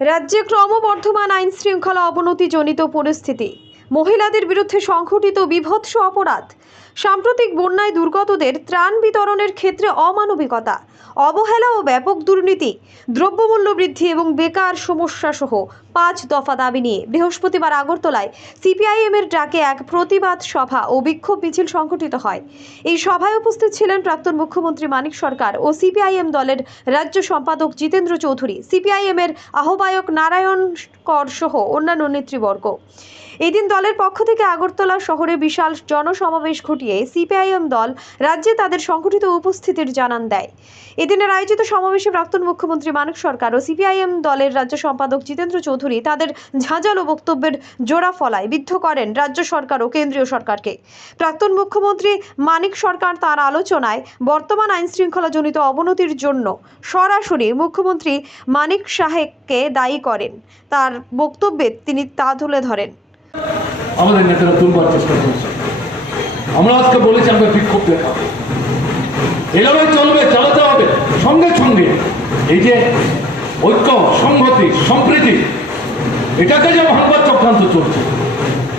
রাজ্যে ক্রমবর্ধমান আইন শৃঙ্খলা অবনতিজনিত পরিস্থিতি, মহিলাদের বিরুদ্ধে সংঘটিত বিভৎস অপরাধ, সাম্প্রতিক বন্যায় দুর্গতদের ত্রাণ বিতরণের ক্ষেত্রে অমানবিকতা, অবহেলা ও ব্যাপক দুর্নীতি, দ্রব্যমূল্য বৃদ্ধি এবং বেকার সমস্যা সহ 5 দফা দাবি নিয়ে বৃহস্পতিবার আগরতলায় সিপিআইএম এর ডাকে এক প্রতিবাদ সভা ও বিক্ষোভ মিছিল সংঘটিত হয়। এই সভায় উপস্থিত ছিলেন প্রাক্তন মুখ্যমন্ত্রী মানিক সরকার ও সিপিআইএম দলের রাজ্য সম্পাদক জিতেন্দ্র চৌধুরী, সিপিআইএম এর আহ্বায়ক নারায়ণ কর সহ অন্যান্য নেতৃবর্গ। এদিন দলের পক্ষ থেকে আগরতলা শহরে বিশাল জনসমাবেশ ঘটিয়ে সিপিআইএম দল রাজ্যে তাদের সংগঠিত উপস্থিতির জানান দেয়। এদিনের আয়োজিত সমাবেশে প্রাক্তন মুখ্যমন্ত্রী মানিক সরকার ও সিপিআইএম দলের রাজ্য সম্পাদক জিতেন্দ্র চৌধুরী তাদের ঝাঁঝালো বক্তব্যের জোড়া ফলায় বিদ্ধ করেন রাজ্য সরকার ও কেন্দ্রীয় সরকারকে। প্রাক্তন মুখ্যমন্ত্রী মানিক সরকার তার আলোচনায় বর্তমান আইন শৃঙ্খলাজনিত অবনতির জন্য সরাসরি মুখ্যমন্ত্রী মানিক সাহেবকে দায়ী করেন। তার বক্তব্যে তিনি তা তুলে ধরেন। আমাদের নেতারা তুলবার চেষ্টা করছে। আমরা আজকে বলেছি আমরা বিক্ষোভ দেখাবো, এভাবে চলবে, চালাতে হবে। সঙ্গে সঙ্গে এই যে ঐক্য, সংহতি, সম্প্রীতি, এটাকে যে ভাঙবার চক্রান্ত চলছে,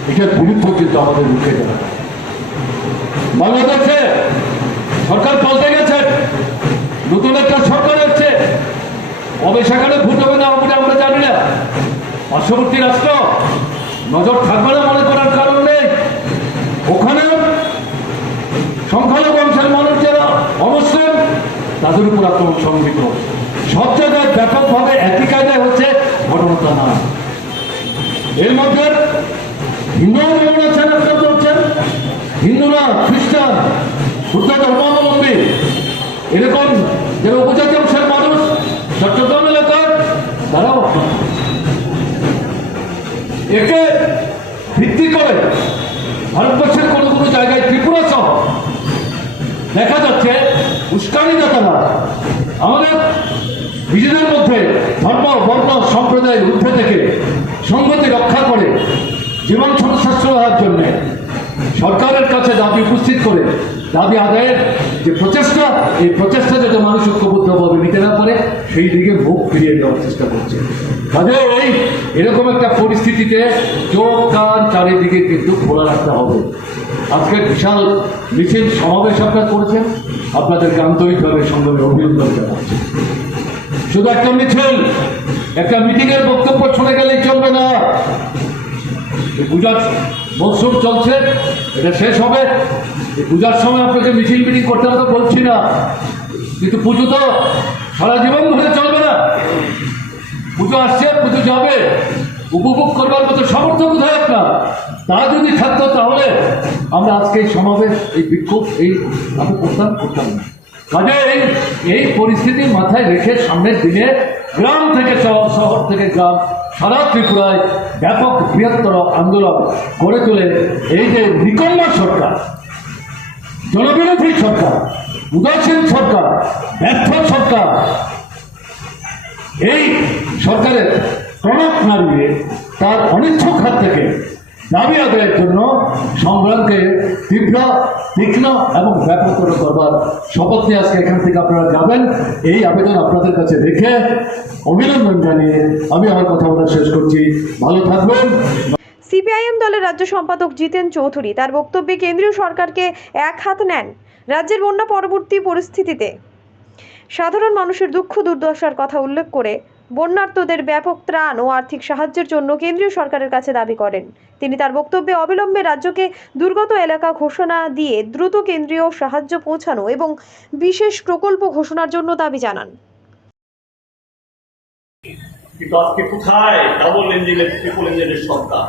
এটার বিরুদ্ধে কিন্তু আমাদের রুখে দেওয়া। বাংলাদেশে সরকার পাল্টে গেছে, নতুন একটা সরকার হচ্ছে, কবে সেখানে ভোট হবে না হবে আমরা জানি না। পার্শ্ববর্তী রাষ্ট্র নজর থাকবে না মনে করার কারণ নেই। ওখানে সংখ্যালঘু অংশের মানুষ যারা অবশ্যই তাদের উপর আক্রমণ সংঘটিত হচ্ছে। সব জায়গায় ব্যাপকভাবে একই কায়দায় হচ্ছে, ঘটনাটা না। এর মধ্যে হিন্দুরা চ্যানেলটা চলছেন, হিন্দুরা, খ্রিস্টান, বুদ্ধ ধর্মাবলম্বী, এরকম যারা উপজাতি অংশের মানুষ চট্টগ্রাম এলাকার, তারাও একে ভিত্তি করে ভারতবর্ষের কোনো কোনো জায়গায় ত্রিপুরা সহ দেখা যাচ্ছে উস্কানিদাতারা আমাদের নিজেদের মধ্যে ধর্ম, বর্ণ, সম্প্রদায়ের ঊর্ধ্বে থেকে সংহতি রক্ষা করে জীবন সাশ্রয় হওয়ার জন্য সরকারের কাছে দাবি উপস্থিত করে দাবি আদায়ের যে প্রচেষ্টা, এই প্রচেষ্টা যাতে মানুষ ঐক্যবদ্ধভাবে নিতে না পারে সেই দিকে মুখ ফিরিয়ে দেওয়ার চেষ্টা করছে। কাজে এই এরকম একটা পরিস্থিতিতে চোখ কান চারিদিকে কিন্তু খোলা রাখতে হবে। আজকে বিশাল মিছিল সমাবেশ আপনারা করেছেন, আপনাদেরকে আন্তরিকভাবে সংগ্রামে অভিনন্দন জানাচ্ছি। শুধু একটা মিছিল, একটা মিটিংয়ের বক্তব্য শুনে গেলেই চলবে না। পূজার মৌসুম চলছে, এটা শেষ হবে। এই পূজার সময় আপনাকে মিছিল মিটিং করতে হবে বলছি না, কিন্তু পুজো তো সারা জীবন ধরে চলবে না। পুজো আসছে, পুজো যাবে, উপভোগ করবার মতো সামর্থ্য কোথায় আপনার? তা যদি থাকতো তাহলে আমরা আজকে এই সমাবেশ, এই বিক্ষোভ, এই আমি করতাম না। কাজে এই পরিস্থিতি মাথায় রেখে সামনের দিনে গ্রাম থেকে শহর, শহর থেকে গ্রাম, সারা ত্রিপুরায় ব্যাপক বৃহত্তর আন্দোলন গড়ে তোলে এই যে নিকম্মা সরকার, জনবিরোধী সরকার, উদাসীন সরকার, ব্যর্থ সরকার, এই সরকারের প্রণব নাড়িয়ে তার অনিচ্ছুক হাত থেকে দাবি আদায়ের জন্য সংগ্রামকে তীব্র, তীক্ষ্ণ এবং ব্যাপকতর করবার শপথ নিয়ে আজকে এখান থেকে আপনারা যাবেন। এই আবেদন আপনাদের কাছে রেখে অভিনন্দন জানিয়ে আমি আমার কথা বলা শেষ করছি। ভালো থাকবেন। সিপিআইএম দলের রাজ্য সম্পাদক জিতেন চৌধুরী তার বক্তব্যে কেন্দ্রীয় সরকারকে এক হাত নেন। রাজ্যের বন্যা পরবর্তী পরিস্থিতিতে সাধারণ মানুষের দুঃখ দুর্দশার কথা উল্লেখ করে বন্যার্তদের ব্যাপক ত্রাণ ও আর্থিক সাহায্যের জন্য কেন্দ্রীয় সরকারের কাছে দাবি করেন। তিনি তার বক্তব্যে অবিলম্বে রাজ্যকে দুর্গত এলাকা ঘোষণা দিয়ে দ্রুত কেন্দ্রীয় সাহায্য পৌঁছানো এবং বিশেষ প্রকল্প ঘোষণার জন্য দাবি জানান। কিন্তু আজকে কোথায় ডাবল ইঞ্জিনের, ট্রিপল ইঞ্জিনের সরকার?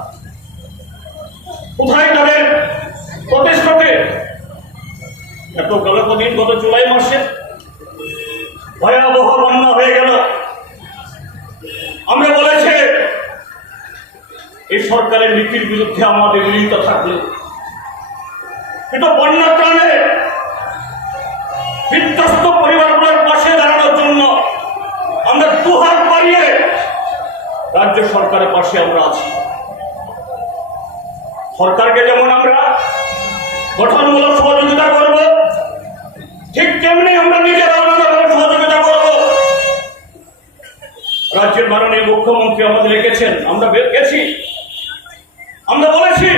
কোথায় তাদের প্রতিষ্ঠাকে? গত জুলাই মাসে ভয়াবহ বন্যা হয়ে গেল। আমরা বলেছি এই সরকারের নীতির বিরুদ্ধে আমাদের বিরোধিতা থাকবে, কিন্তু বন্যা ত্রাণে বিধ্বস্ত পরিবারগুলোর পাশে দাঁড়ানোর জন্য আমরা দুহাত বাড়িয়ে রাজ্য সরকারের পাশে আমরা আছি। সরকারকে যেমন আমরা গঠনমূলক সহযোগিতা করব, ঠিক তেমনি আমরা নিজেরা সহযোগিতা করব। রাজ্যের মাননীয় মুখ্যমন্ত্রী আমাদের রেখেছেন, আমরা গেছি, আমরা বলেছি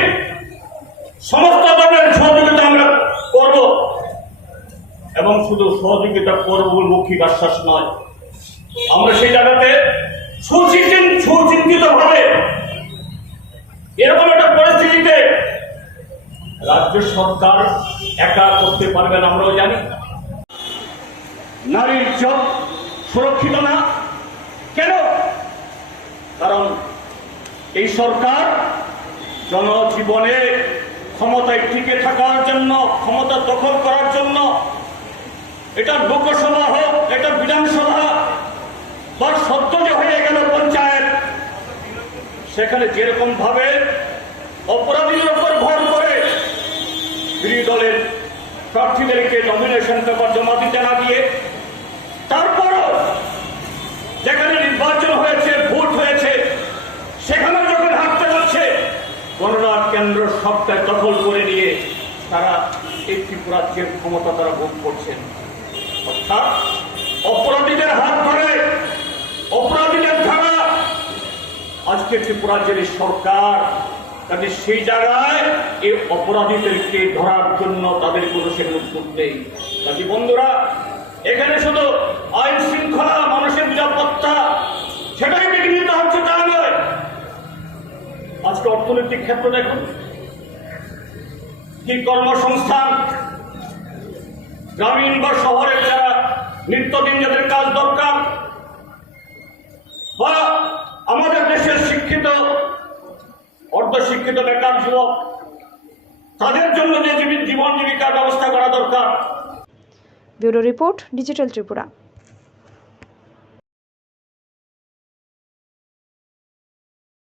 সমস্ত ধরনের সহযোগিতা আমরা করব, এবং শুধু সহযোগিতা করব বলে মৌখিক আশ্বাস নয়, আমরা সেই জায়গাতে সুচিন্তিত ভাবে এরকম একটা পরিস্থিতিতে রাজ্য সরকার একা করতে পারবে না, আমরাও জানি। নারীর ইজ্জত সুরক্ষিত না কেন? কারণ এই সরকার জনজীবনে ক্ষমতায় টিকে থাকার জন্য, ক্ষমতা দখল করার জন্য, এটা লোকসভা হোক, এটা বিধানসভা বা সদ্য যে হয়ে গেল পঞ্চায়েত, সেখানে যেরকম ভাবে অপরাধীদের উপর ভর করে বিরোধী দলের প্রার্থীদেরকে নমিনেশন পেপার জমা দিতে না দিয়ে, তারপরও যেখানে নির্বাচন হয়েছে, ভোট হয়েছে, সেখানে যখন হাঁটতে যাচ্ছে গণনা কেন্দ্র সবটা দখল করে নিয়ে তারা এই ত্রিপুরাজ্যের ক্ষমতা তারা ভোগ করছেন। অর্থাৎ অপরাধীদের হাত ধরে, অপরাধীদের ধারা আজকে ত্রিপুরাজ্যের সরকার, কাজে সেই জায়গায় এই অপরাধীদেরকে ধরার জন্য তাদের কোনো সেখানে উদ্যোগ নেই। কাজে বন্ধুরা, এখানে শুধু আইন শৃঙ্খলা, মানুষের নিরাপত্তা সেটাই বিঘ্নিত হচ্ছে তা নয়। আজকে অর্থনৈতিক ক্ষেত্র দেখুন, কি কর্মসংস্থান, গ্রামীণ বা শহরের যারা নিত্যদিন যাদের কাজ দরকার, বা আমাদের দেশের শিক্ষিত অর্ধশিক্ষিত বেকার যুবক, তাদের জন্য যে জীবন জীবিকার ব্যবস্থা করা দরকার। Bureau report, digital Tripura.